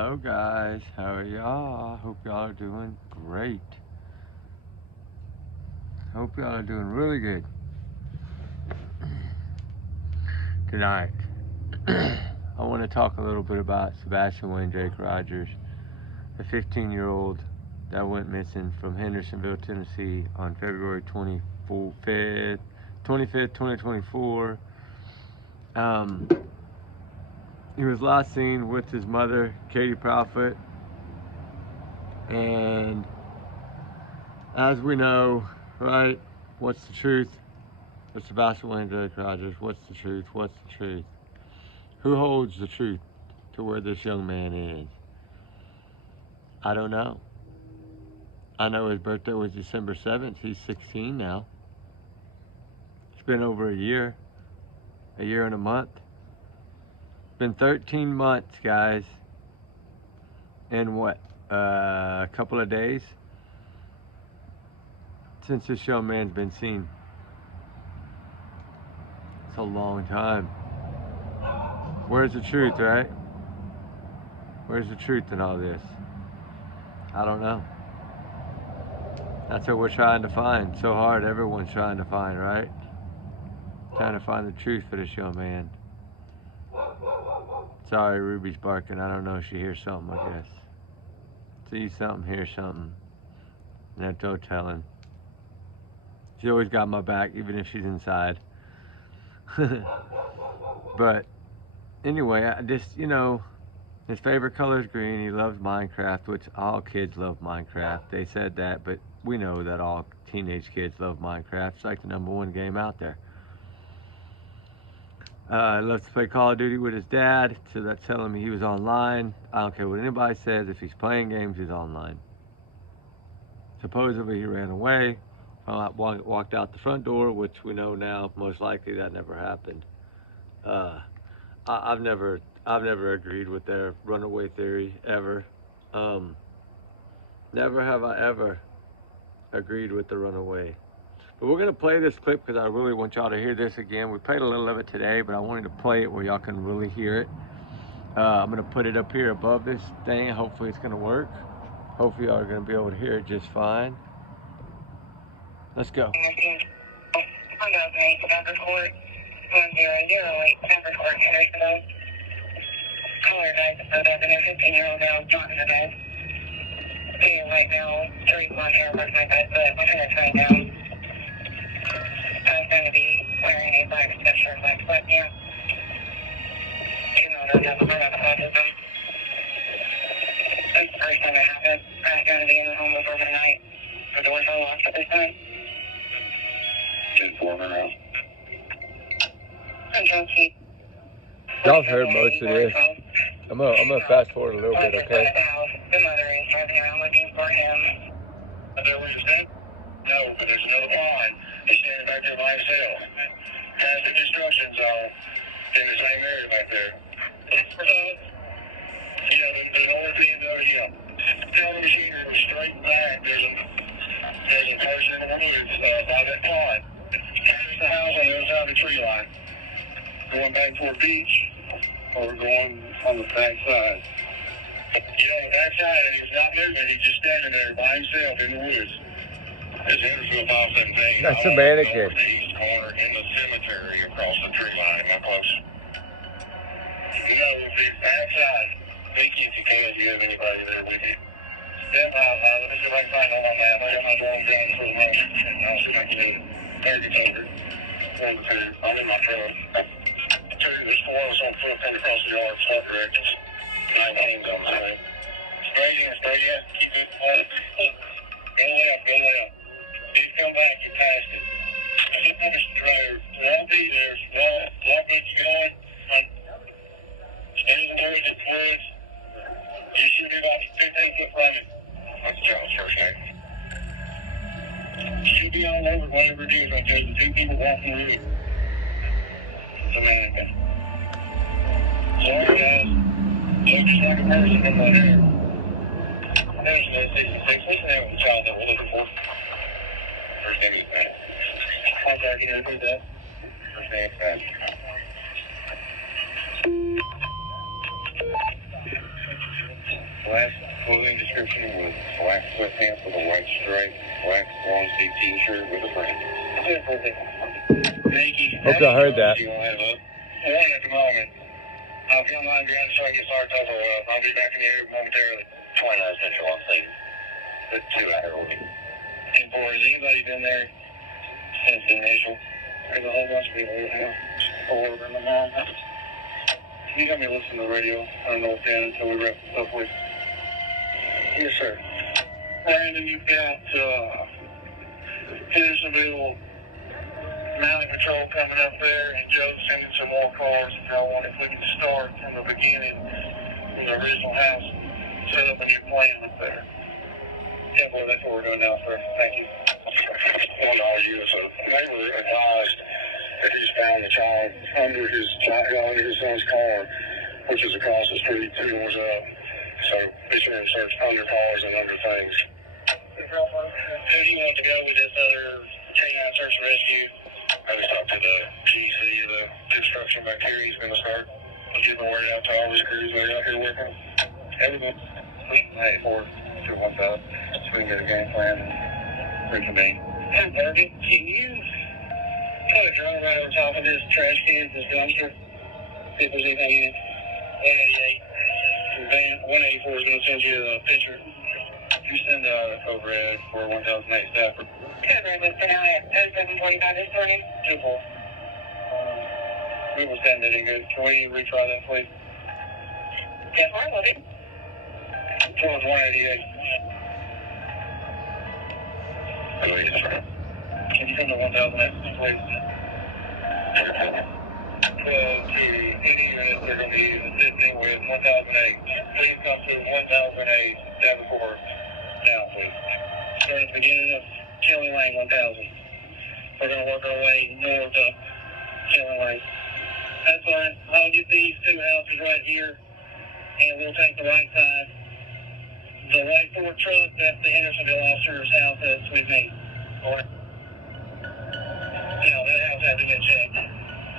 Hello guys, how are y'all? Hope y'all are doing great. Hope y'all are doing really good tonight. I want to talk a little bit about Sebastian Wayne Drake Rogers, the 15-year-old that went missing from Hendersonville, Tennessee on February 25th, 2024. He was last seen with his mother, Katie Proudfoot, and as we know, right, what's the truth? With Sebastian Wayne Drake Rogers, what's the truth? What's the truth? Who holds the truth to where this young man is? I don't know. I know his birthday was December 7th. He's 16 now. It's been over a year and a month. It's been 13 months, guys, and what, a couple of days since this young man's been seen. It's a long time. Where's the truth, right? Where's the truth in all this? I don't know. That's what we're trying to find so hard. Everyone's trying to find, right? Trying to find the truth for this young man. Sorry, Ruby's barking. I don't know if she hears something, I guess. See something, hear something. That's no telling. She always got my back, even if she's inside. But anyway, I just, his favorite color is green. He loves Minecraft, which all kids love Minecraft. They said that, but we know that all teenage kids love Minecraft. It's like the #1 game out there. He loves to play Call of Duty with his dad, so that's telling me he was online. I don't care what anybody says. If he's playing games, he's online. Supposedly he ran away, walked out the front door, which we know now most likely that never happened. I've never agreed with their runaway theory ever. Never have I ever agreed with the runaway. But we're gonna play this clip because I really want y'all to hear this again. We played a little of it today, but I wanted to play it where y'all can really hear it. I'm gonna put it up here above this thing. Hopefully it's gonna work. Hopefully y'all are gonna be able to hear it just fine. Let's go. 1008 Court, 1008 Court, Hendersonville. Caller died of a 15-year-old male not in the bed. He is right now 3 blonde hair, working my bed, but my hair is right down. I was going to be wearing a black sweatshirt, black sweatpants. Two owners have autism. That's the first time it happened. I was going to be in the home before midnight. The doors are locked at this time. 10-4 around. Y'all heard most of this. I'm gonna fast forward a little bit, okay? The mother is driving around looking for him. Is that what you said? No, but there's another pond. He's standing back there by himself. Has the construction zone in the same area back there. Yeah, the north end of it, yeah. Tell the machinery was straight back. There's a person in the woods by that pond. There's the house on the other side of the tree line. Going back toward beach, or going on the back side? The back side, and he's not moving. He's just standing there by himself in the woods. It's Hendersonville 517. That's a mannequin. Northeast corner in the cemetery across the tree line. Am I close? No, the backside. Thank you if you can. Do you have anybody there with you? Yeah, let me see if I can find it on my map. I got my drone down for the moment. I'll see if I can do it. There it over. 1 to 2. I'm in my truck. There's 4 of us on foot coming across the yard, swap directions. 19's on the way. Straight in. Keep it forward. Go left. He's come back, you passed it. I just finished the road. Won't be there. Walk where you going. Stay in the woods. You should be about 15 foot from it. What's John's first name? You should be all over whatever it is. I tell you, the 2 people walking the road. It's a mannequin. Sorry, guys. Look just like a person in my hair. There's no 66. What's the name of the child that we're looking for? First name is Matt. Okay, can you repeat that? First name is Matt. Last clothing description was black sweatpants with a white stripe, black long sleeve t-shirt with a print. Thank you. Okay, I heard that. One at the moment. I'll be on line ground so I get started over. I'll be back in here momentarily. 29 Central on scene. It's 2 hour week. And boy, has anybody been there since the initial? There's a whole bunch of people here. 4 of them in the mall. Can you help me listen to the radio? I don't know what's down until we wrap this up, please. Yes, sir. Brandon, you've got Hendersonville Mountain Patrol coming up there, and Joe's sending some more cars. And I wonder if we can start from the beginning, from the original house, set up a new plan up there. Yeah, boy, that's what we're doing now, sir. Thank you. One all you, so they were advised that he's found the child under his son's car, which is across the street, 2 doors up. So be sure and search under cars and under things. Who do you want to go with this other canine search and rescue? I just talked to the GC, the construction back here. He's going to start getting the word out to all his crews that are out here working. Everybody. 94 to 1,000. So we can get a game plan and reconvene. Hey, Bergen, can you put a drone right over top of this trash can, this dumpster? See if there's anything in it. 184 is going to send you a picture. You send a overhead for 1008 Stafford. Okay, very good. So now at 0745 this morning? 2-4. We will send it in good. Can we retry that, please? Yes, I will do. Towards 188. Can you come to 1008, please? 12 to any unit they're going to be assisting with 1008. Please come to 1008 Davenport now, please. Start at the beginning of Killing Lane 1000. We're going to work our way north of Killing Lane. That's fine. I'll get these 2 houses right here, and we'll take the right side. The white Ford truck, that's the Hendersonville officer's house that's with me. Or, yeah, that house hasn't been checked.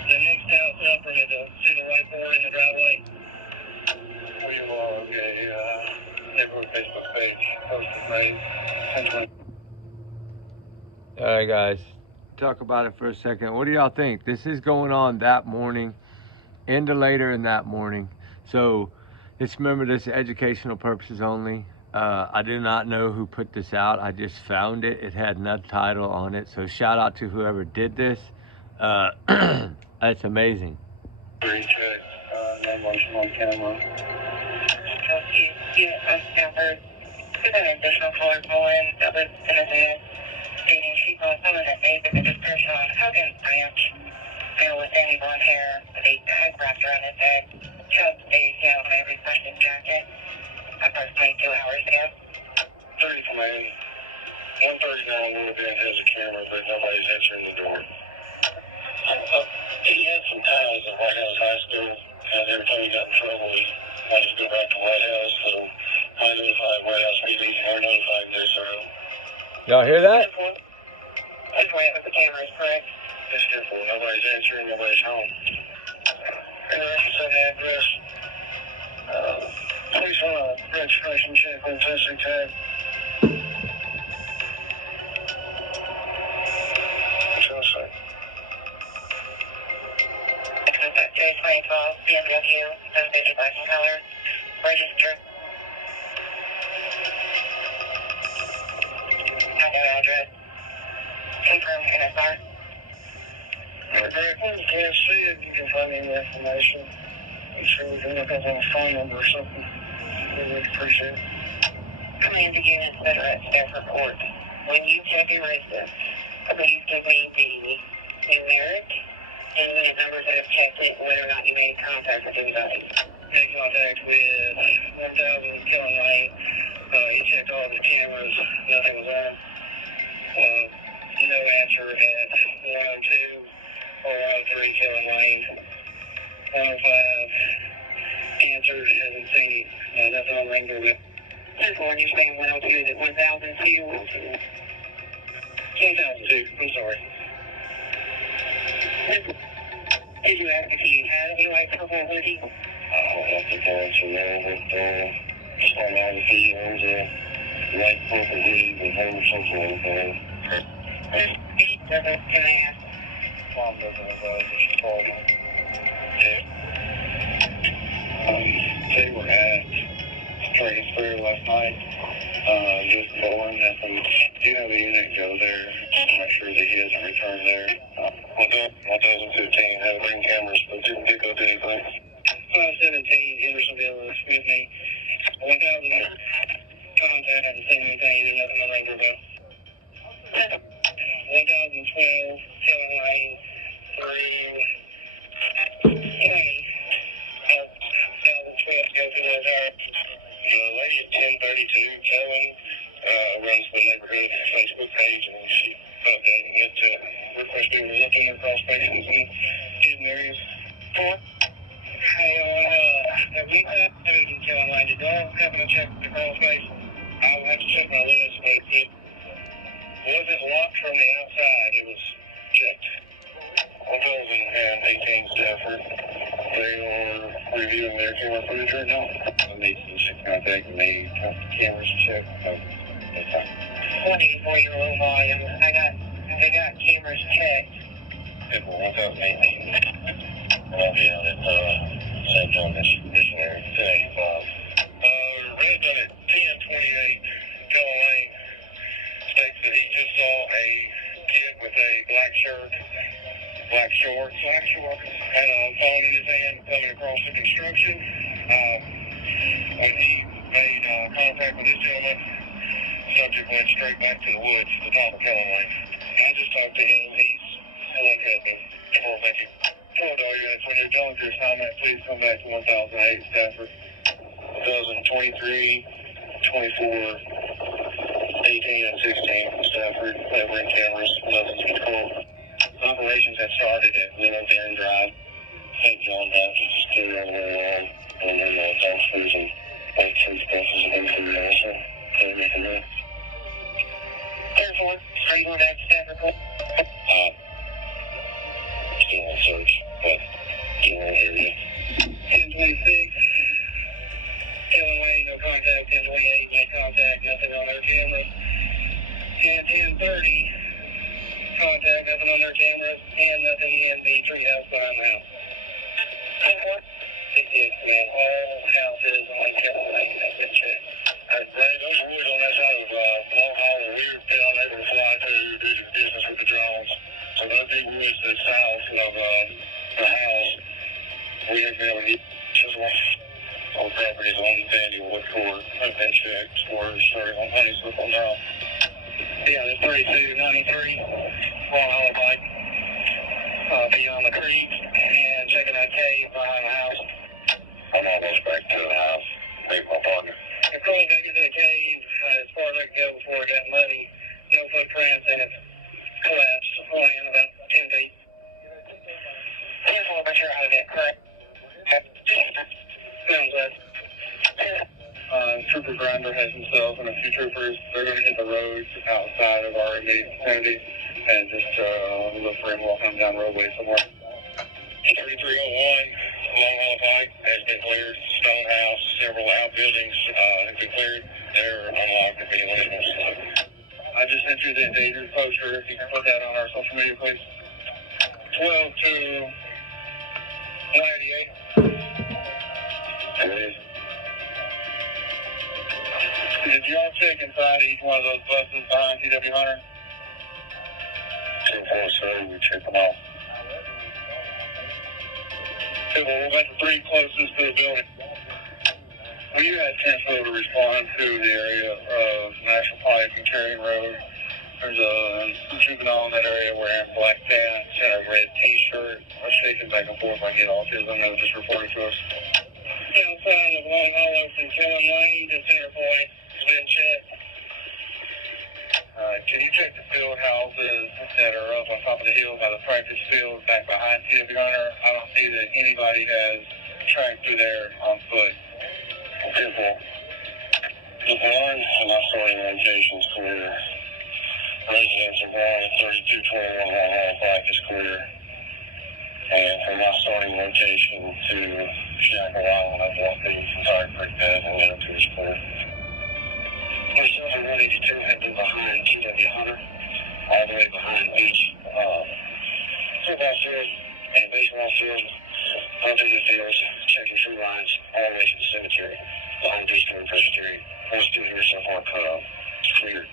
The next house up, we're going to see the white Ford in the driveway. We will, okay, neighborhood Facebook page, posted made. All right, guys, talk about it for a second. What do y'all think? This is going on that morning, into later in that morning. So just remember, this is educational purposes only. I do not know who put this out. I just found it. It had no title on it. So shout out to whoever did this. That's amazing. Green check, no motion on camera. Yeah, I'm Stanford. There's an additional caller calling that was in a van stating she called someone that made the description on Hogan Branch. Male with sandy blonde hair, with a bag wrapped around his head, choked face down on every part of his jacket. Approximately 2 hours ago. 30 command. 139 would have been has a camera, but nobody's answering the door. He had some ties at White House High School, and every time he got in trouble, he wanted to go back to White House, so I notified White House PD, or notified them, so. Y'all hear that? That's why with the camera is correct. Just careful, nobody's answering, nobody's home. Send the address. Please run a registration check on testing tag. J 2012 BMW, 750 black and color, register. No address. Confirm NSR. You can't see it, you can find any information. I'm sure we can look up on a phone number or something. We would appreciate it. Command the units that are at staff report. When you check your residence, please give me the numeric and the numbers that have checked it, whether or not you made contact with anybody. Made contact with 1000 Killing Lane. He checked all the cameras, nothing was on. No answer at 102 or 103 Killing Lane. 105 answered, hasn't seen it. Nothing on ring doorbell. This one, you're saying 102, is it 1002? 10,002, I'm sorry. Did you ask if he had any light purple hoodie? I'll have to go into there with Just on out if he owns a light purple hoodie with home social info. Can I ask? Mom doesn't advise if she called him. Yeah. They were at Trade Fair last night. Just bowling at them. Do you have a unit go there? Make sure that he hasn't returned there. 1015, have ring cameras, but didn't pick up anything. 517, Hendersonville is with me. 1000, contact, haven't seen anything, either nothing on Ranger Bell. 1012, Killing Lane through 20. 1012, go through those hours. The lady at 1032, Kellen, runs the neighborhood Facebook page, and she updating it to request we were looking at crawl spaces in hidden areas. Hey, have we had in Kellen Lane, did y'all happen to check the crawl space? I will have to check my list, but it wasn't locked from the outside, it was checked. 1018 Stafford. They are reviewing their camera footage right now. I need some contact and they have the cameras checked. That's fine. 24-year-old volume. They got cameras checked. Good for 1018. I'll be out at St. John Missionary today, Bob. Resident at 1028 Keller Lane states that he just saw a kid with a black shirt, black shorts, and a phone in his hand coming across the construction. When he made contact with this gentleman, subject went straight back to the woods to the top of Keller Lane. I just talked to him. He's still unhappy. Well, thank you. Hello, units. When you're done with your assignment, please come back to 1008 Stafford. 1023, 24, 18, and 16 Stafford. Ring cameras. Nothing's been called. Operations have started at Little Darren Drive. St. John Baptist is clear all the way along. And then dumpsters and white church buses have been cleared also. Everything else. Therefore, are you going back to Stafford? Still on search, but general area. 1026. Killing Lane, no contact. 1028, make contact. Nothing on their cameras. 1030. Contact, nothing on their cameras, and nothing in the treehouse behind the house. 10-4. Man, all houses on Killing Lane have been checked. Ray, those woods on that side of Long Hollow, we were unable to fly to do the business with the drones. So those big woods to the south of the house, we have been able to get all properties on Sandy Wood Court have been checked for starting on Honeyslip on now. Yeah, there's 3293 Long Hollow Pike beyond the creek and checking that cave behind the house. I'm almost back to the house. Leave my partner. You're crawling back into the cave as far as I can go before it got muddy. No footprints and it's collapsed lying about 10 feet. Just want to make sure I have it correct. Sounds like. Trooper Grinder has himself and a few troopers. They're going to hit the roads outside of our immediate vicinity and just look for him walking down the roadway somewhere. 3301 Long Hollow Pike has been cleared. Stone House, several outbuildings have been cleared. They're unlocked if anyone wants to look. I just sent you the endangered poster. If you can put that on our social media, please. 12 to 98. There it is. Did y'all check inside each one of those buses behind TW Hunter? 247, we checked them all. Okay, well, we'll let the three closest to the building. Will you guys transfer to respond to the area of National Pike and Carrying Road? There's a juvenile in that area wearing black pants and a red t-shirt. I'm shaking back and forth like it all is. I know, just reporting to us. Outside of Long Hollow from Killing Lane to Center Point has been checked. Can you check the field houses that are up on top of the hill by the practice field back behind TW Hunter? I don't see that anybody has tracked through there on foot. Careful. The barn and my sorting location's clear. Residents are going at 3221 Long Hollow Pike is clear. And from my sorting location to Shackle Island, I've walked the entire creek bed and went up to his clear. Myself and 182 have been behind TW Hunter, all the way behind Beach. Football field and baseball field, hunting the fields, checking tree lines, all the way to the cemetery, behind Beach Road Presbyterian. We're still here so far, it's clear.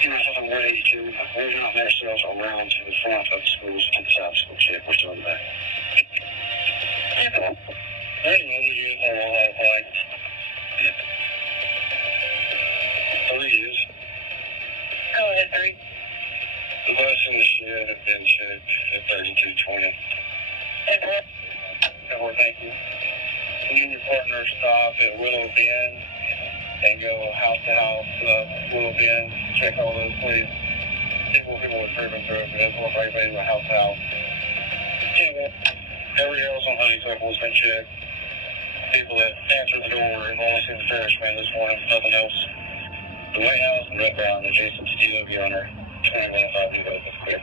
Myself and 182, we're not ourselves around to the front of the schools to the side of the school check. We're still in the back. Ready, when we use our wall flag. 3 is. Go ahead, 3. The bus and the shed have been checked at 3220. Thank you. You and your partner stop at Willow Bend and go house to house, Willow Bend, check all those, please. People are driven through it, but that's what everybody went house to house. Every else on Honeysuckle has been checked. People that answered the door have only seen the Ferrisman this morning, nothing else. The White House and Red Brown adjacent to DW owner, 2105 New Hope is clear.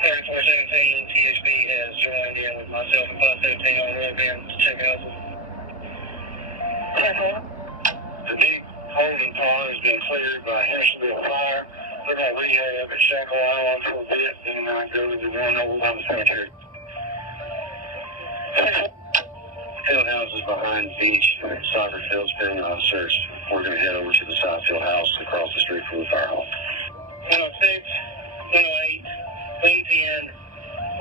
3417 THB has joined in with myself and 517 on Willow Bend to check houses. The big holding pond has been cleared by Hendersonville Fire. They're going to rehab at Shackle Island for a bit, then go to the one over by the cemetery. Field houses behind the beach, soccer field's been searched. We're going to head over to the side field house across the street from the fire hall. 106, 108, 110,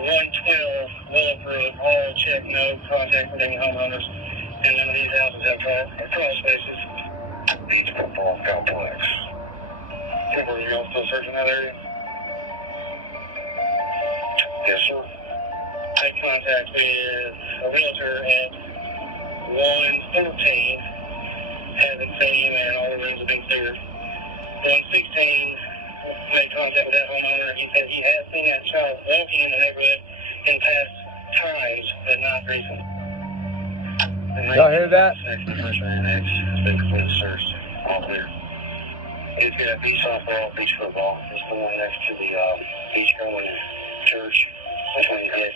112, Willowbrook, all check, no contact with any homeowners, and none of these houses have crawl spaces. Beach football complex. Are you all still searching that area? Yes, sir. Make contact with a realtor at 114. Haven't seen him, and all the rooms have been cleared. 116 made contact with that homeowner. He said he has seen that child walking in the neighborhood in past times, but not recent. Y'all hear that? The first annex has been completely searched. All clear. It's got beach softball, beach football. It's the one next to the beach going church between it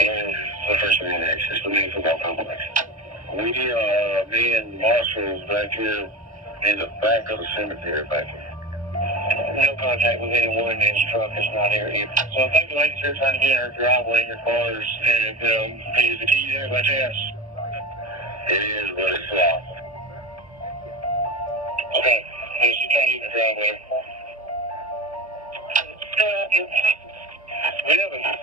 and the first annex. It's the main football complex. Me and Marshall's back here in the back of the cemetery back here. No contact with anyone, and his truck is not here either. So I think the ladies are trying to get in her driveway, her cars, and is the key there by chance? It is, but it's locked. Okay, she's trying to get in the driveway. We haven't had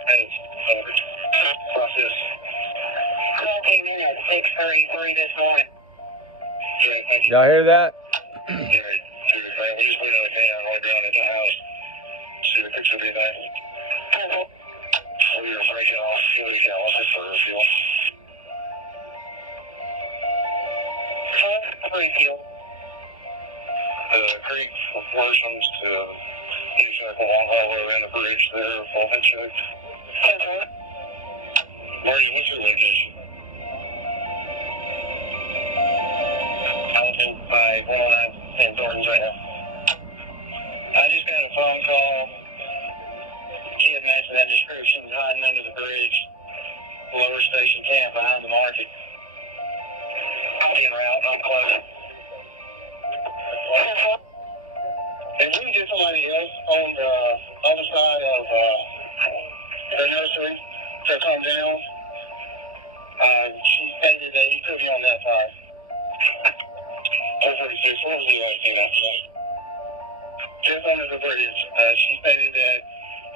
process. Call came in at 6:33 this morning. Great, thank you. Y'all hear that? We just went out of town, went down at the house. See the picture of anything? We were breaking off fuel gallons for fuel. Refuel. The creek worsens to Shackle Long Hollow and the bridge there, both been checked. Marty, what's your location? I'm by 109 in Thornton's right now. I just got a phone call. Kid matching that description, hiding under the bridge, lower station camp behind the market. I'm en route, I'm close. If we can get somebody else on the other side of the nursery to come down, she stated that he could be on that side. 446, what was the last thing I said? Just under the bridge. She stated that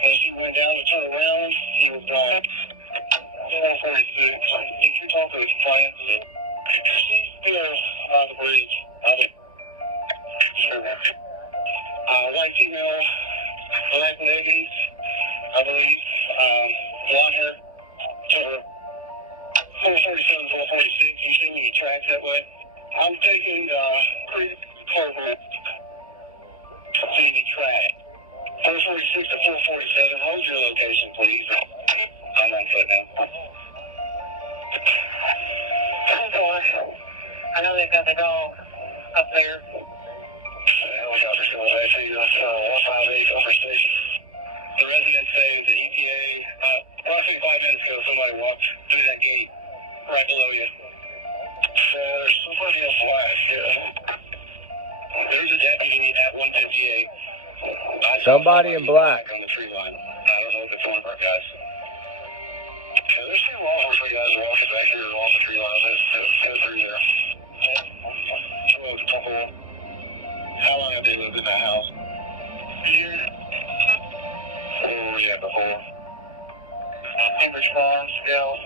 when she went down to turn around, he was gone. 446. If you talk to his clients, she's still on the bridge. Sure. White female, black leggings, I believe, blonde hair, to her. 447, 446. You see any tracks that way? I'm taking Creek Clover. See any track. 446 to 447. Hold your location, please. I'm on foot now. I know they've got the dog up there. Helicopter's coming back to you. 158 over station. The residents say the EPA, approximately 5 minutes ago, somebody walked through that gate right below you. There's somebody in black, yeah. There's a deputy at 158. Somebody in black. On the tree line. I don't know if it's one of our guys. Yeah, there's two law enforcement guys walking back here off the tree line. Let's go through there. Hello, it's a couple. How long have they lived in that house? Year. Where were we at before? Cambridge Farms, Scales.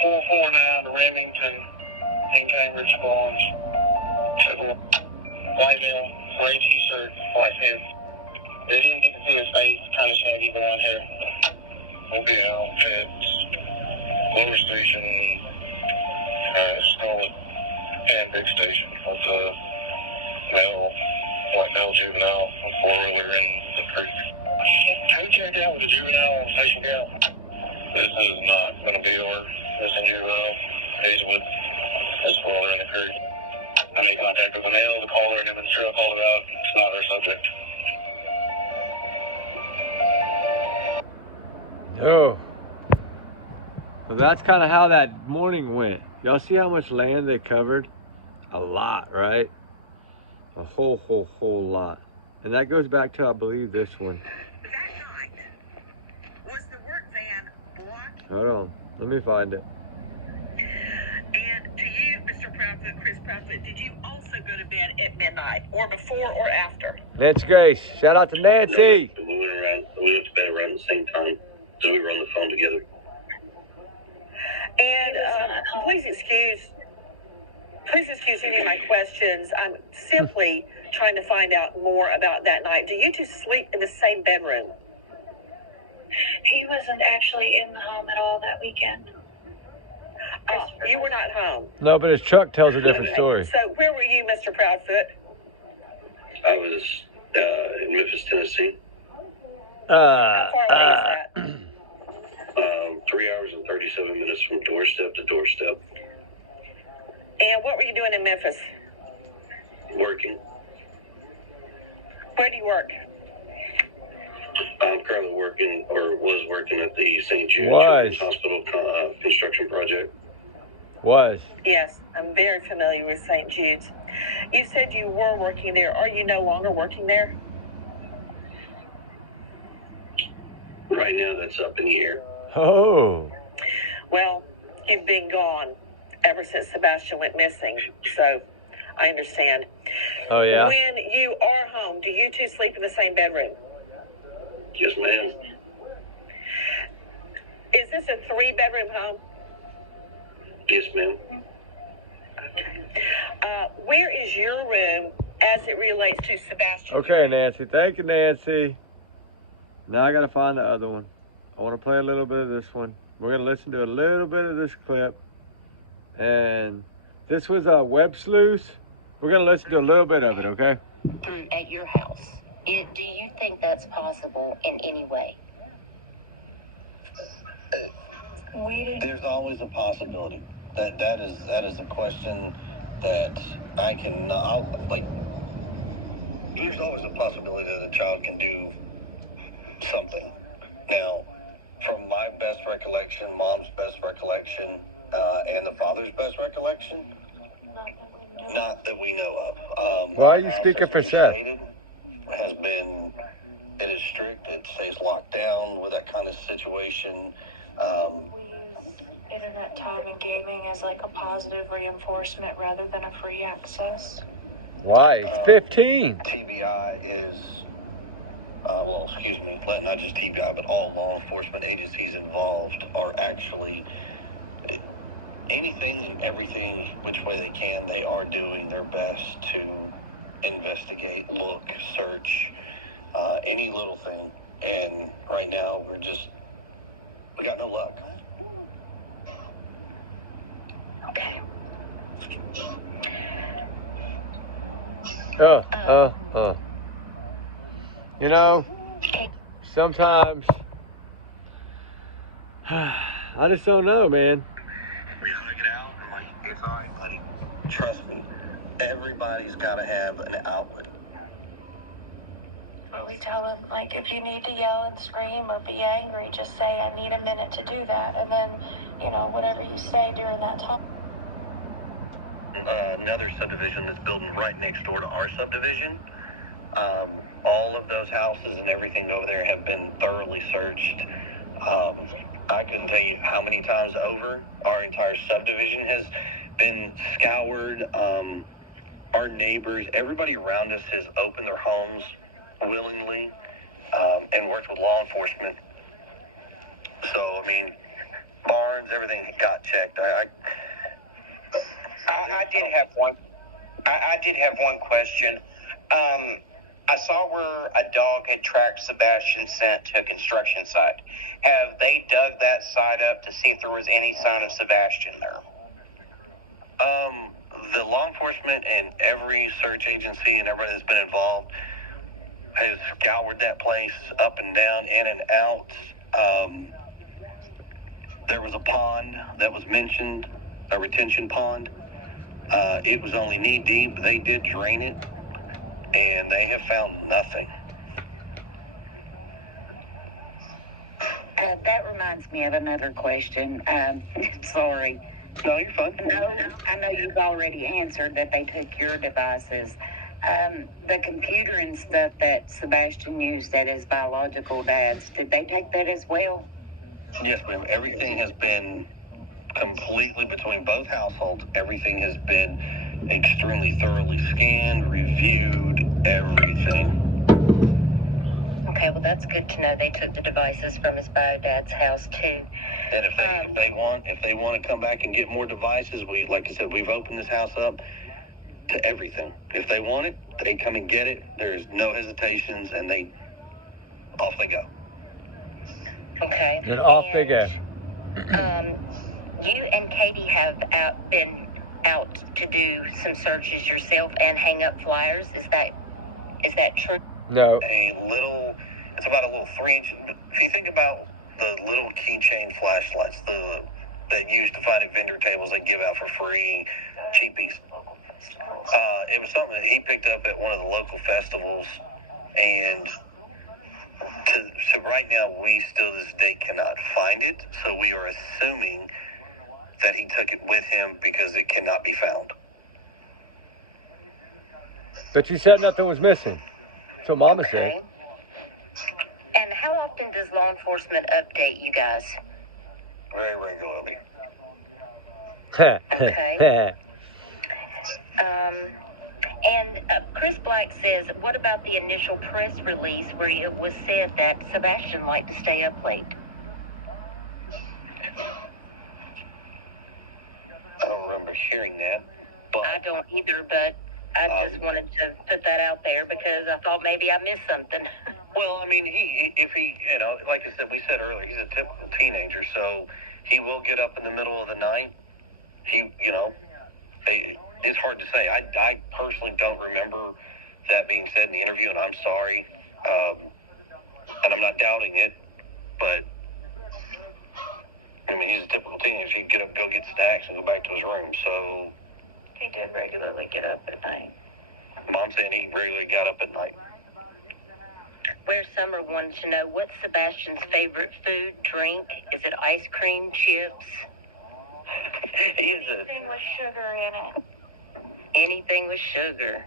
449 to Remington in Cambridge Farms. White male, gray t-shirt, white pants. They didn't get to see his face, kind of shaggy blonde hair. Mobile, pets, lower station, Scarlet, and big station with a male, white male juvenile, a four-wheeler in the creek. Who checked out with the juvenile on Station Gal? This is not going to be our missing juvenile. He's with his father in the creek. I made contact with the male, the caller, and him in the truck called about. It's not our subject. Oh. So that's kind of how that morning went. Y'all see how much land they covered? A lot, right? A whole lot. And that goes back to, I believe, this one. That night, was the work van blocked? Hold on. Let me find it. And to you, Mr. Proudfoot, Chris Proudfoot, did you also go to bed at midnight, or before or after? Nancy Grace. Shout out to Nancy. No, we went to bed around the same time. So we were on the phone together. And please excuse any of my questions. I'm simply trying to find out more about that night. Do you two sleep in the same bedroom? He wasn't actually in the home at all that weekend. Oh, you were not home. No, but his truck tells a different story. So where were you, Mr. Proudfoot? I was in Memphis, Tennessee. How far away is that? 3 hours and 37 minutes from doorstep to doorstep. And what were you doing in Memphis? Working. Where do you work? I'm currently working, or was working at the St. Jude Was. Children's Hospital construction project. Was. Yes, I'm very familiar with St. Jude's. You said you were working there. Are you no longer working there? Right now, that's up in the air. Oh. Well, you've been gone ever since Sebastian went missing, so I understand. Oh, yeah? When you are home, do you two sleep in the same bedroom? Yes, ma'am. Is this a 3-bedroom home? Yes, ma'am. Okay. Where is your room as it relates to Sebastian? Okay, Nancy. Thank you, Nancy. Now I got to find the other one. I want to play a little bit of this one. We're going to listen to a little bit of this clip. And this was a web sleuth. We're going to listen to a little bit of it, okay? At your house. Do you think that's possible in any way? There's always a possibility. That is a question that I can there's always a possibility that a child can do something. Now, from my best recollection, mom's best recollection, and the father's best recollection, not that we know of. Why are you speaking for Seth? Has been, it is strict. It stays locked down with that kind of situation. We use internet time and gaming as like a positive reinforcement rather than a free access. Why? It's 15. TBI is, not just TBI, but all law enforcement agencies involved are actually anything and everything which way they can. They are doing their best to investigate, look, search, any little thing. And right now, we got no luck. Okay. You know, sometimes I just don't know, man. We gotta get out. I'm like, it's all right, buddy. Trust me, everybody's got to have an outlet. We tell them, like, if you need to yell and scream or be angry, just say, I need a minute to do that. And then you know, whatever you say during that time. Another subdivision that's building right next door to our subdivision. All of those houses and everything over there have been thoroughly searched. I couldn't tell you how many times over our entire subdivision has been scoured. Our neighbors, everybody around us has opened their homes willingly and worked with law enforcement. So, I mean, barns, everything got checked. I did have one. I did have one question. I saw where a dog had tracked Sebastian scent to a construction site. Have they dug that site up to see if there was any sign of Sebastian there? The law enforcement and every search agency and everybody that's been involved has scoured that place up and down, in and out. There was a pond that was mentioned, a retention pond. It was only knee deep. They did drain it, and they have found nothing. That reminds me of another question. Sorry. No, you're fine. No, I know you've already answered that they took your devices. The computer and stuff that Sebastian used at his biological dad's, did they take that as well? Yes, ma'am. Everything has been completely between both households. Everything has been extremely thoroughly scanned, reviewed, everything. Okay, well that's good to know. They took the devices from his bio dad's house too. And if they want to come back and get more devices, like I said, we've opened this house up to everything. If they want it, they come and get it. There's no hesitations, and off they go. Okay. And off they go. You and Katie have been out to do some searches yourself and hang up flyers. Is that true? No. It's about a little 3-inch. If you think about the little keychain flashlights that you used to find at vendor tables they give out for free, cheapies. It was something that he picked up at one of the local festivals, and so right now we still to this day cannot find it, so we are assuming that he took it with him because it cannot be found. But you said nothing was missing. So Mama said. Okay. And how often does law enforcement update you guys? Very regularly. Okay. And Chris Black says, what about the initial press release where it was said that Sebastian liked to stay up late? I don't remember hearing that. But I don't either, but I just wanted to put that out there because I thought maybe I missed something. Well, I mean, if he, like I said, we said earlier, he's a typical teenager, so he will get up in the middle of the night. It's hard to say. I personally don't remember that being said in the interview, and I'm sorry. And I'm not doubting it, but I mean, he's a typical teenager. He'd get up, go get snacks, and go back to his room. So He did regularly get up at night. Mom's saying he regularly got up at night. Where Summer wanted to know, what's Sebastian's favorite food, drink? Is it ice cream, chips? Anything with sugar in it. Anything with sugar.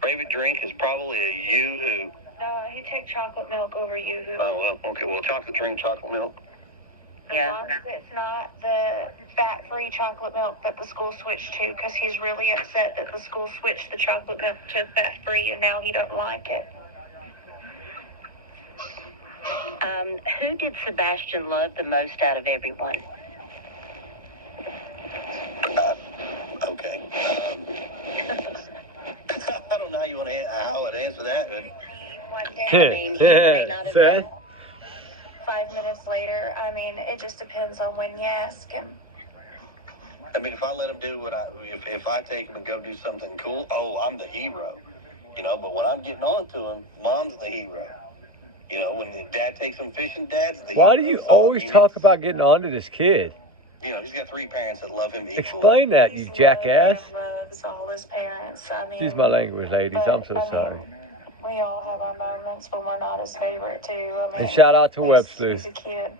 Favorite drink is probably a Yoo-hoo. No, he take chocolate milk over Yoo-hoo. Oh, well, okay. Well, chocolate drink, chocolate milk. As long as it's not the fat-free chocolate milk that the school switched to, because he's really upset that the school switched the chocolate milk to fat-free, and now he don't like it. Who did Sebastian love the most out of everyone? Okay. I don't know how I would answer that. One day, He may not have known. 5 minutes later, I mean, it just depends on when you ask him. I mean, if I let him do if I take him and go do something cool, I'm the hero. But when I'm getting on to him, Mom's the hero. When Dad takes him fishing, Dad's the hero. Why do you always talk about getting on to this kid? He's got 3 parents that love him equally. Explain that, you jackass. He loves all his parents. I mean, Excuse my language, ladies. I'm so sorry. We all have our moments when we're not his favorite, too. I mean, And shout out to Web Sleuth. He's a kid.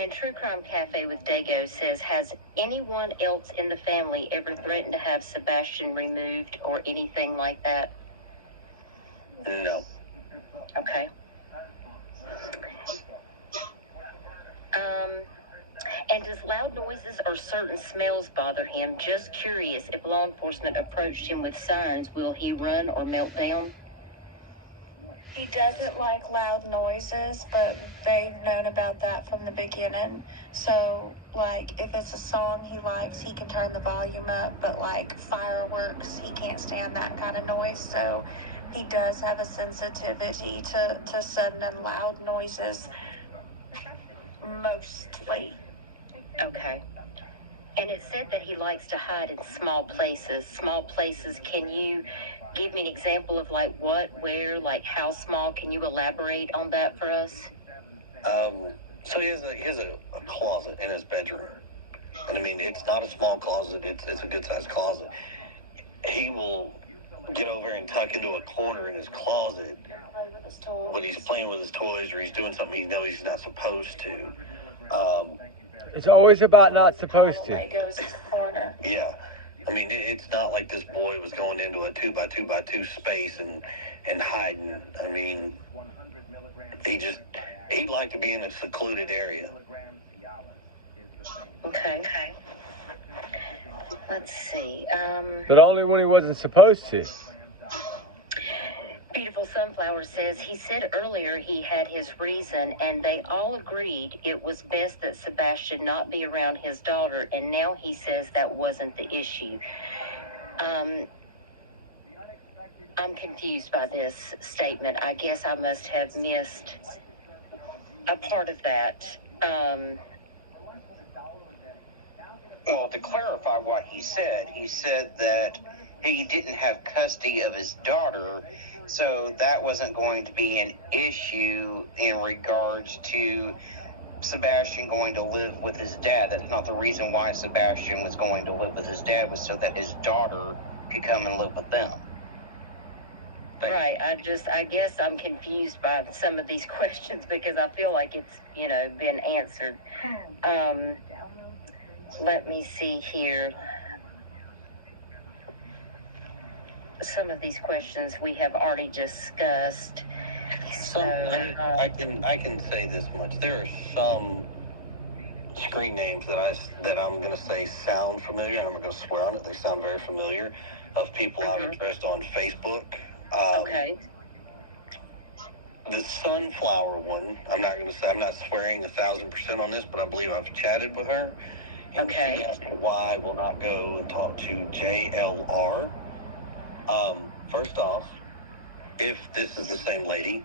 And True Crime Cafe with Dago says, has anyone else in the family ever threatened to have Sebastian removed or anything like that? No. Okay. And does loud noises or certain smells bother him? Just curious, if law enforcement approached him with signs, will he run or melt down? He doesn't like loud noises, but they've known about that from the beginning. So, like, if it's a song he likes, he can turn the volume up, but like fireworks, he can't stand that kind of noise. So, he does have a sensitivity to sudden and loud noises, mostly. Okay. And it said that he likes to hide in small places. Small places, can you give me an example of like what, where, like how small? Can you elaborate on that for us? So he has a closet in his bedroom. And I mean, it's not a small closet, it's a good sized closet. He will get over and tuck into a corner in his closet when he's playing with his toys or he's doing something he knows he's not supposed to. It's always about not supposed to. Yeah. I mean, it's not like this boy was going into a 2x2x2 space and hiding. I mean, he'd like to be in a secluded area. Okay. Let's see. But only when he wasn't supposed to. Beautiful Sunflower says, he said earlier he had his reason, and they all agreed it was best that Sebastian not be around his daughter, and now he says that wasn't the issue. I'm confused by this statement. I guess I must have missed a part of that. Well, to clarify what he said that he didn't have custody of his daughter, so that wasn't going to be an issue in regards to Sebastian going to live with his dad. That's not the reason why Sebastian was going to live with his dad, was so that his daughter could come and live with them. Right. I guess I'm confused by some of these questions because I feel like it's, been answered. Let me see here. Some of these questions we have already discussed. So, I can say this much. There are some screen names that I'm going to say sound familiar, and I'm not going to swear on it. They sound very familiar, of people I've addressed on Facebook. okay. The Sunflower one, I'm not swearing 1,000% on this, but I believe I've chatted with her. And Okay. she asked why I will not go and talk to JLR. First off, if this is the same lady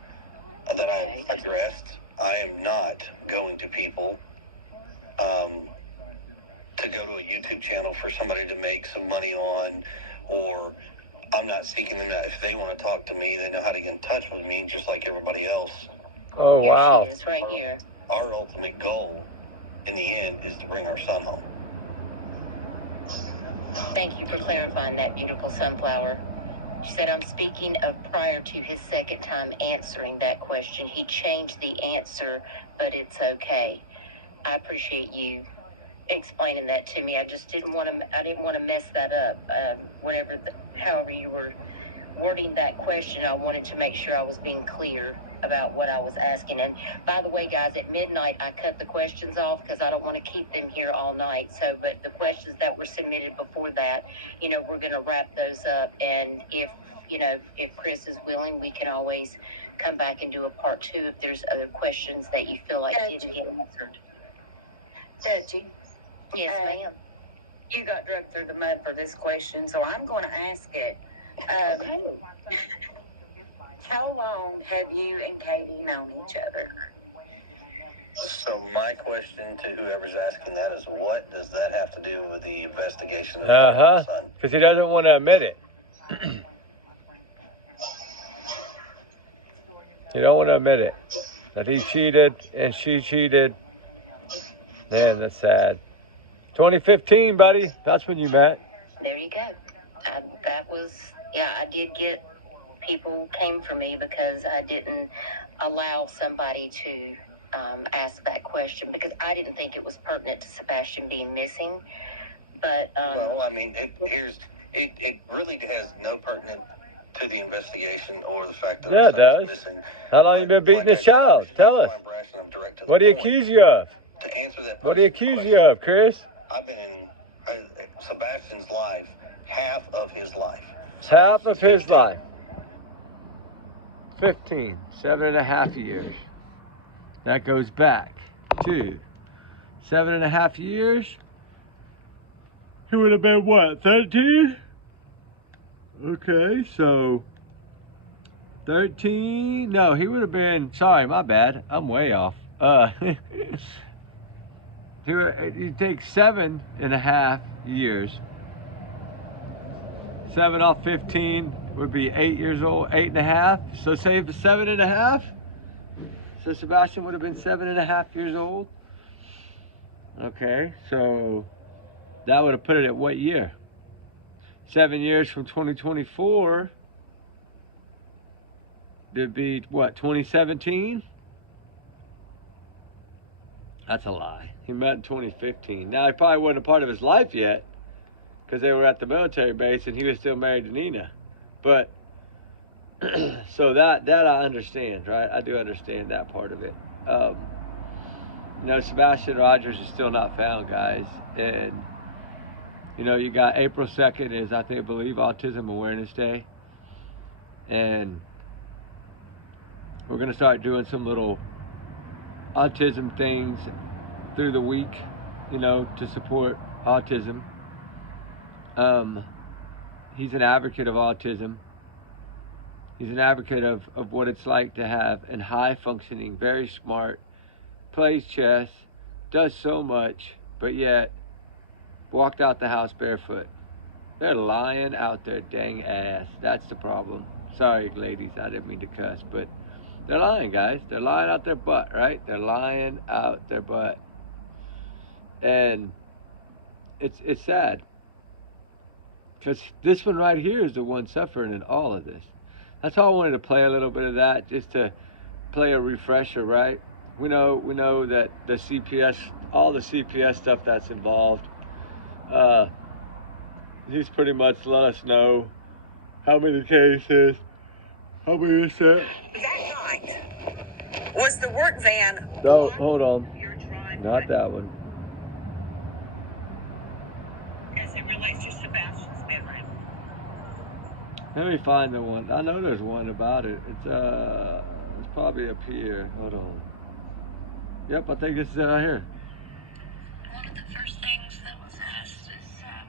that I addressed, I am not going to people to go to a YouTube channel for somebody to make some money on, or I'm not seeking them out. If they want to talk to me, they know how to get in touch with me, just like everybody else. Oh, wow. Here she is, right here. Our ultimate goal, in the end, is to bring our son home. Thank you for clarifying that, beautiful Sunflower. She said, I'm speaking of prior to his second time answering that question. He changed the answer, but it's okay. I appreciate you explaining that to me. I just didn't want to mess that up. However you were wording that question, I wanted to make sure I was being clear about what I was asking. And by the way, guys, at midnight, I cut the questions off because I don't want to keep them here all night. But the questions that were submitted before that, we're going to wrap those up. And if Chris is willing, we can always come back and do a part 2 if there's other questions that you feel like didn't get answered. Judgy, Yes, ma'am. you got drugged through the mud for this question, so I'm going to ask it. Okay. How long have you and Katie known each other? So my question to whoever's asking that is, what does that have to do with the investigation of Uh-huh. my son? Because he doesn't want to admit it. You don't want to admit it. That he cheated and she cheated. Man, that's sad. 2015, buddy. That's when you met. There you go. I did get people came for me because I didn't allow somebody to ask that question, because I didn't think it was pertinent to Sebastian being missing. But well, I mean, it really has no pertinent to the investigation or the fact that Yeah, it does. missing. How long you been beating this child? Tell us. What do you accuse you of? To answer that, what do you accuse you of, Chris? I've been in Sebastian's life, half of his life. Half of his life. 15, 7.5 years. That goes back to 7.5 years. He would have been what, 13? Okay, so 13. No, he would have been. Sorry, my bad. I'm way off. You take 7.5 years. 7 off 15 would be 8 years old, 8.5. So say 7.5. So Sebastian would have been 7.5 years old. Okay, so that would have put it at what year? 7 years from 2024. It'd be what, 2017? That's a lie. He met in 2015. Now, he probably wasn't a part of his life yet, because they were at the military base and he was still married to Nina. But so that I understand, right? I do understand that part of it. Sebastian Rogers is still not found, guys. And you got April 2nd is, I believe, Autism Awareness Day. And we're going to start doing some little autism things through the week, to support autism. He's an advocate of autism. He's an advocate of what it's like to have a high functioning, very smart, plays chess, does so much, but yet walked out the house barefoot. They're lying out their dang ass. That's the problem. Sorry, ladies, I didn't mean to cuss, but they're lying, guys. They're lying out their butt, right? They're lying out their butt. And it's sad. Because this one right here is the one suffering in all of this. That's all I wanted to play a little bit of that, just to play a refresher, right? We know that the CPS, all the CPS stuff that's involved, he's pretty much let us know how many cases, how many percent. That night, was the work van... No, hold on. Not that one. As it relates to Sebastian's bedroom. Let me find the one. I know there's one about it. It's probably up here. Hold on. Yep, I think this is it right here. one of the first things that was asked is his house.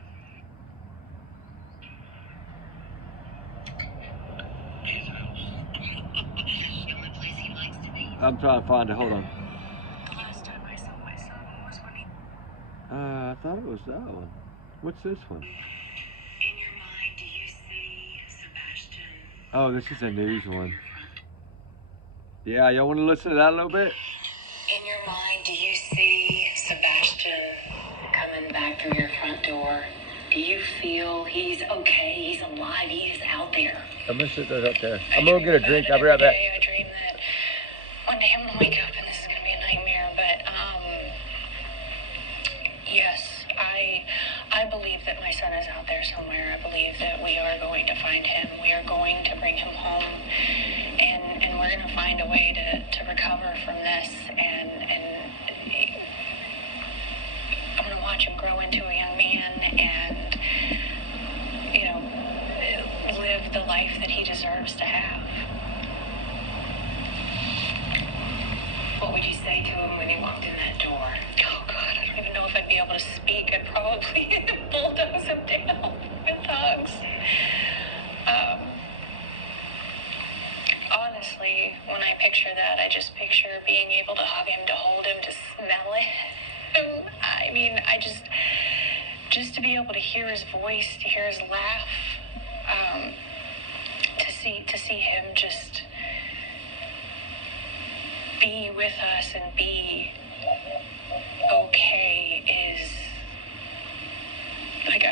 And what place he likes to be. I'm trying to find it. Hold on. The last time I saw my son was when he... I thought it was that one. What's this one? In your mind, do you see Sebastian? Oh, this is a news one. Yeah, y'all want to listen to that a little bit? In your mind, do you see Sebastian coming back through your front door? Do you feel he's okay, he's alive, he is out there? I'm going to sit there up there. I'm going to get a drink. I'll be right back. I dream that one day I'm going to wake up and this is going to be a nightmare. But, yes, I believe that my son is out there somewhere. I believe that we are going to find him. We are going to bring him home. And we're going to find a way to recover from this. And I'm going to watch him grow into a young man and, live the life that he deserves to have. What would you say to him when he walked in that door? Oh, God, I don't even know if I'd be able to speak. I'd probably bulldoze him down with hugs. Honestly, when I picture that, I just picture being able to hug him, to hold him, to smell it. I mean, just to be able to hear his voice, to hear his laugh, to see him just be with us and be okay is like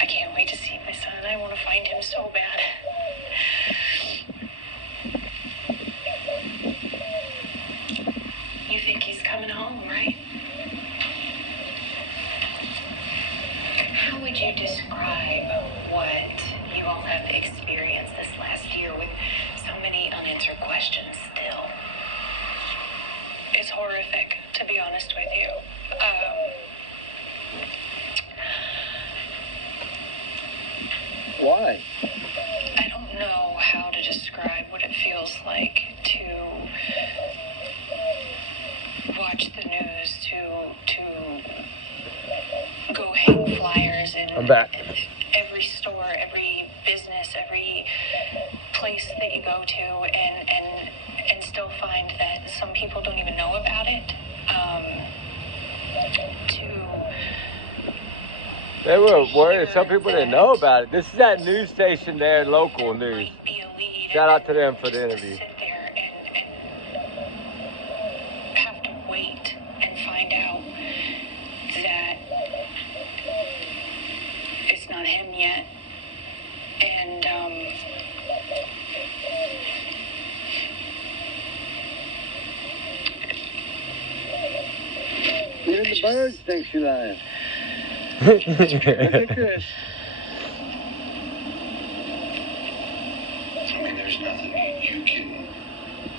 I can't wait to see my son. I want to find him so bad. have experienced this last year with so many unanswered questions still. It's horrific, to be honest with you. Why? I don't know how to describe what it feels like to watch the news, to go hang flyers in I'm back. every store, every business, every place that you go to, and still find that some people don't even know about it. They were worried. Some people didn't know about it. This is that news station there, local news. Shout out to them for the interview. Sit there and have to wait and find out that it's not him yet. And even the birds think she's lying. That's Look at Chris. I mean, there's nothing you can,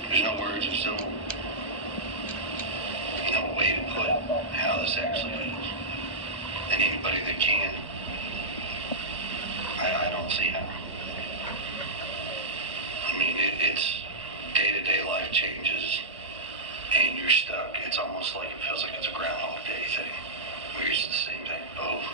there's no words of so, no way to put how this actually feels. And anybody that can, I don't see how. I mean, it's day-to-day life changes, and you're stuck. It's almost like, it feels like it's a Groundhog Day thing. Where it's the same thing over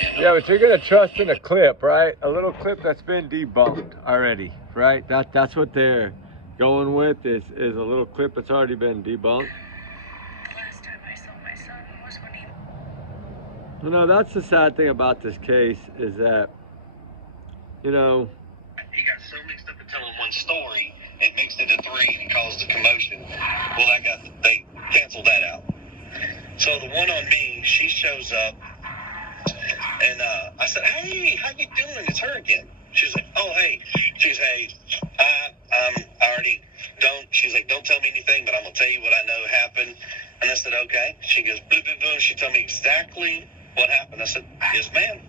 and over. Yeah, but you're gonna trust in a clip, right? A little clip that's been debunked already, right? That's what they're going with is a little clip that's already been debunked. the last time I saw my son was when he... You know, that's the sad thing about this case is that, you know, He got so mixed up in telling one story, it mixed into three and caused a commotion. Well, they canceled that out. So the one on me, she shows up, and I said, "Hey, how you doing? It's her again." She's like, "Oh, hey." She's, "Hey, I already don't." She's like, "Don't tell me anything, but I'm gonna tell you what I know happened." And I said, "Okay." She goes, "Boom, boom, boom." She told me exactly what happened. I said, "Yes, ma'am."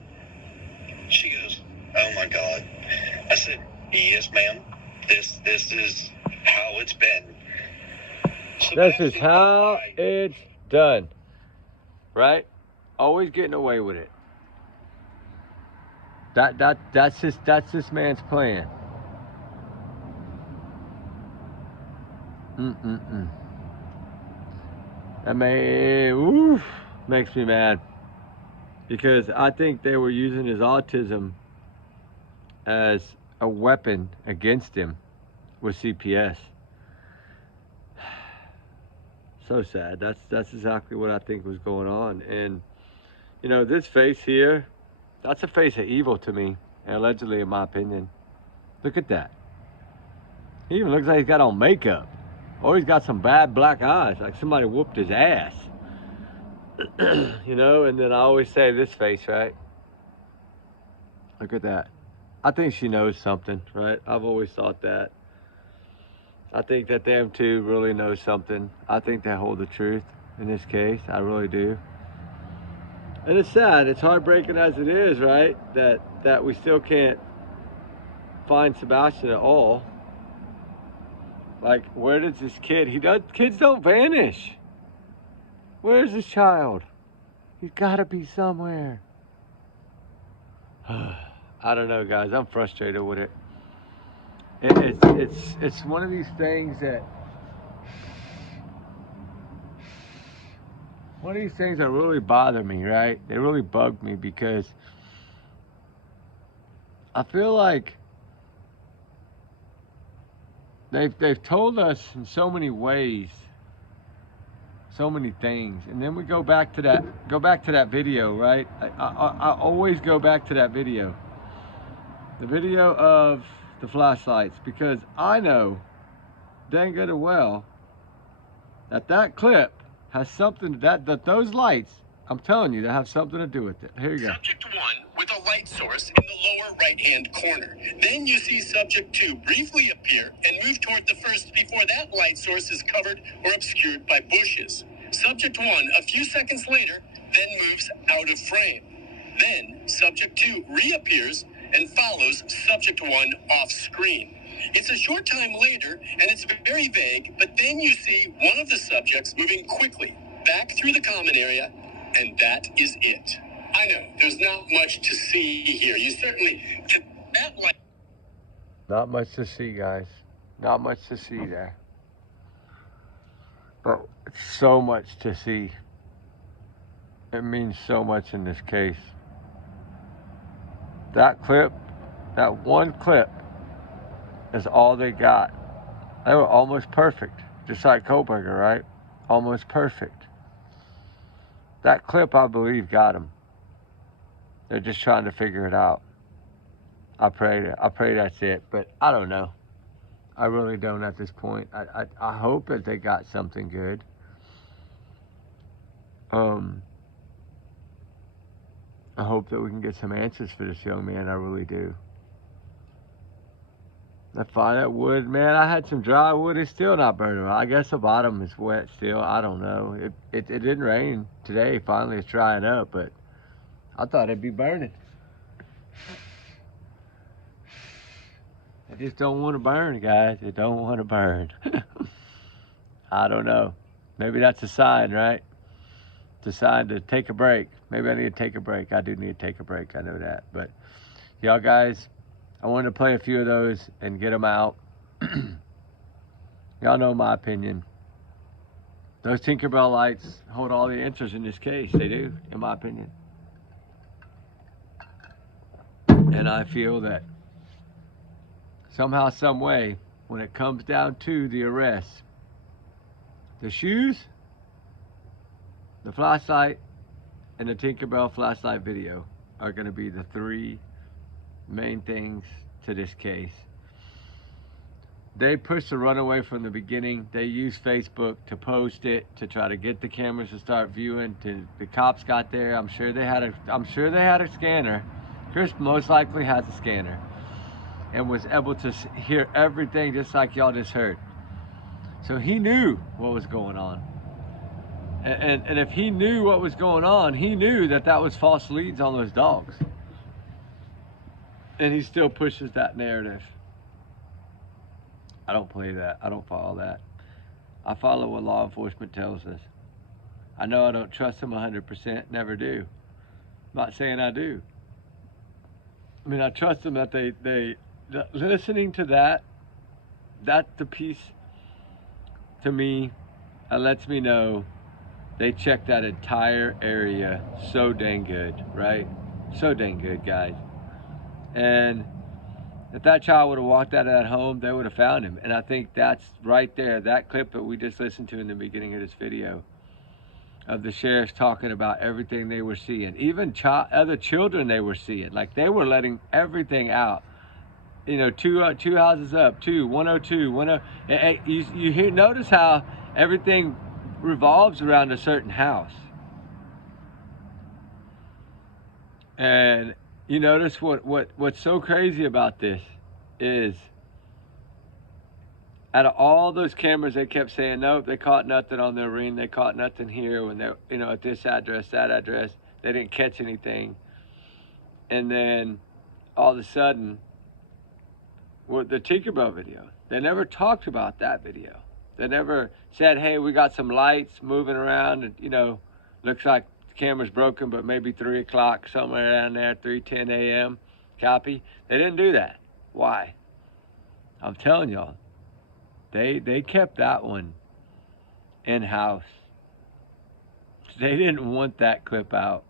She goes, "Oh my God." I said, "Yes, ma'am. This is how it's been." this is how it's done, right? Always getting away with it. That's this man's plan. That makes me mad because I think they were using his autism as a weapon against him with CPS. So sad. That's exactly what I think was going on. And you know, this face here, that's a face of evil to me, allegedly, in my opinion. Look at that. He even looks like he's got on makeup. Or he's got some bad black eyes, like somebody whooped his ass. You know, and then I always say this face, right? Look at that. I think she knows something, right? I've always thought that. I think that them two really know something. I think they hold the truth in this case. I really do. And it's sad. It's heartbreaking as it is, right? That we still can't find Sebastian at all. Like, where does this kid? Kids don't vanish. Where's this child? He's got to be somewhere. I don't know, guys. I'm frustrated with it. It's one of these things that really bother me, right? They really bug me because I feel like they've told us in so many ways, so many things, and then we go back to that video, right? I always go back to that video, the video of the flashlights, because I know dang good and well that clip has something that those lights, I'm telling you, they have something to do with it. Here you go. Subject 1 with a light source in the lower right-hand corner. Then you see subject 2 briefly appear and move toward the first before that light source is covered or obscured by bushes. Subject 1, a few seconds later, then moves out of frame. Then subject 2 reappears and follows subject 1 off screen. It's a short time later, and it's very vague, but then you see one of the subjects moving quickly back through the common area, and that is it. I know, there's not much to see here. You certainly... Not much to see, guys. Not much to see there. But so much to see. It means so much in this case. That clip, that one clip, is all they got. They were almost perfect. Just like Kohlberger, right? Almost perfect. That clip, I believe, got them. They're just trying to figure it out. I pray that's it, but I don't know. I really don't at this point. I hope that they got something good. I hope that we can get some answers for this young man. I really do. That fire, that wood, man, I had some dry wood. It's still not burning. I guess the bottom is wet still. I don't know. It didn't rain today. Finally, it's drying up, but I thought it'd be burning. I just don't want to burn, guys. I don't want to burn. I don't know. Maybe that's a sign, right? It's a sign to take a break. Maybe I need to take a break. I do need to take a break. I know that. But y'all guys, I wanted to play a few of those and get them out. Y'all know my opinion. Those Tinkerbell lights hold all the answers in this case. They do, in my opinion. And I feel that somehow, some way, when it comes down to the arrest, the shoes, the flashlight, and the Tinkerbell flashlight video are going to be the three main things to this case. They pushed the runaway from the beginning. They used Facebook to post it to try to get the cameras to start viewing. The cops got there. I'm sure they had a scanner. Chris most likely has a scanner and was able to hear everything just like y'all just heard. So he knew what was going on. And if he knew what was going on, he knew that that was false leads on those dogs. And he still pushes that narrative. I don't play that. I don't follow that. I follow what law enforcement tells us. I know I don't trust them 100%, never do. I'm not saying I do. I mean, I trust them that they listening to that's the piece to me that lets me know they checked that entire area so dang good, right? So dang good, guys. And if that child would have walked out of that home, they would have found him. And I think that's right there, that clip that we just listened to in the beginning of this video, of the sheriffs talking about everything they were seeing, even other children they were seeing. Like, they were letting everything out. You know, two houses up, 102, 102. You notice how everything revolves around a certain house. And you notice what's so crazy about this is, out of all those cameras, they kept saying, nope, they caught nothing on their ring, they caught nothing here when they're, you know, at this address, that address, they didn't catch anything. And then all of a sudden, with the Tinkerbell video, they never talked about that video. They never said, hey, we got some lights moving around, and, you know, looks like the camera's broken, but maybe 3 o'clock, somewhere around there, 3:10 a.m. Copy. They didn't do that. Why? I'm telling y'all, they kept that one in-house. They didn't want that clip out.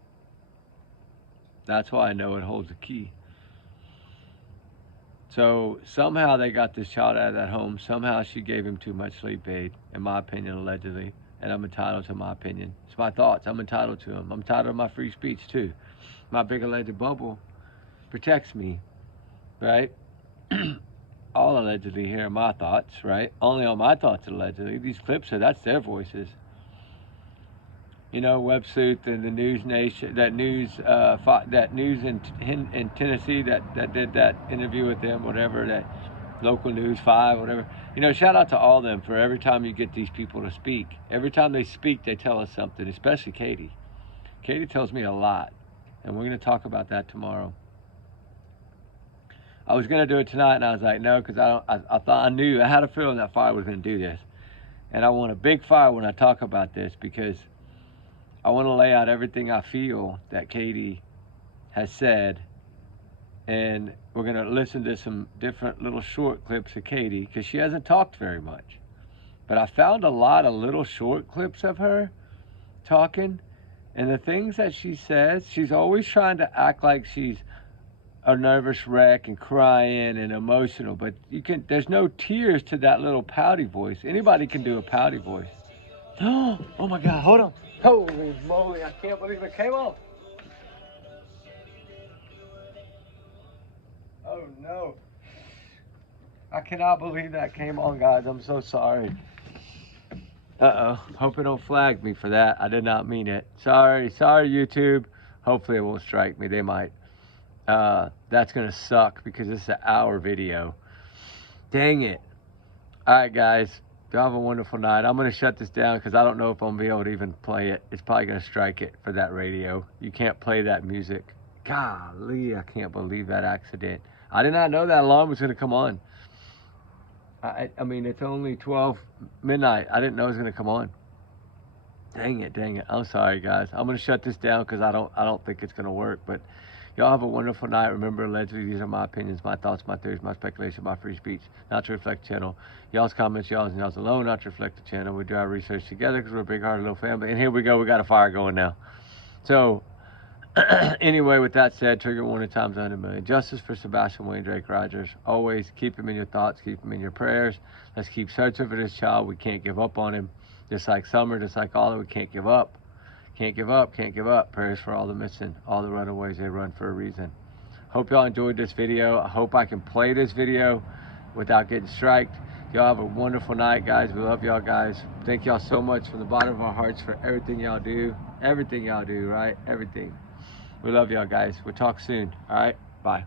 That's why I know it holds a key. So somehow they got this child out of that home. Somehow she gave him too much sleep aid, in my opinion, allegedly. And I'm entitled to my opinion. It's my thoughts. I'm entitled to them. I'm entitled to my free speech, too. My big alleged bubble protects me, right? All allegedly here are my thoughts, right? Only on my thoughts, allegedly. These clips that's their voices. You know, Websuit and the News Nation, that news in Tennessee that did that interview with them, whatever, that local news 5, whatever. You know, shout out to all of them for every time you get these people to speak. Every time they speak, they tell us something, especially Katie. Katie tells me a lot, and we're going to talk about that tomorrow. I was gonna do it tonight, and I was like, no, because I knew, I had a feeling that fire was gonna do this. And I want a big fire when I talk about this, because I want to lay out everything I feel that Katie has said. And we're going to listen to some different little short clips of Katie, because she hasn't talked very much. But I found a lot of little short clips of her talking. And the things that she says, she's always trying to act like she's a nervous wreck and crying and emotional. But there's no tears to that little pouty voice. Anybody can do a pouty voice. Oh my God, hold on. Holy moly, I can't believe it came off. Oh no. I cannot believe that came on, guys. I'm so sorry. Uh-oh. Hope it don't flag me for that. I did not mean it. Sorry, YouTube. Hopefully it won't strike me. They might. That's gonna suck because it's an hour video. Dang it. Alright, guys. Y'all have a wonderful night. I'm gonna shut this down because I don't know if I'm gonna be able to even play it. It's probably gonna strike it for that radio. You can't play that music. Golly, I can't believe that accident. I did not know that alarm was gonna come on. I mean, it's only 12 midnight. I didn't know it was gonna come on. Dang it. I'm sorry, guys. I'm gonna shut this down because I don't think it's gonna work. But y'all have a wonderful night. Remember, allegedly, these are my opinions, my thoughts, my theories, my speculation, my free speech, not to reflect the channel. Y'all's comments, y'all's and y'all's alone, not to reflect the channel. We do our research together because we're a big-hearted little family. And here we go. We got a fire going now. So, anyway, with that said, trigger warning times 100 million. Justice for Sebastian Wayne Drake Rogers. Always keep him in your thoughts, keep him in your prayers. Let's keep searching for this child. We can't give up on him. Just like Summer, just like Oliver, we can't give up. Can't give up, can't give up. Prayers for all the missing, all the runaways. They run for a reason. Hope y'all enjoyed this video. I hope I can play this video without getting striked. Y'all have a wonderful night, guys. We love y'all, guys. Thank y'all so much from the bottom of our hearts for everything y'all do. Everything y'all do, right? Everything. We love y'all, guys. We'll talk soon. All right? Bye.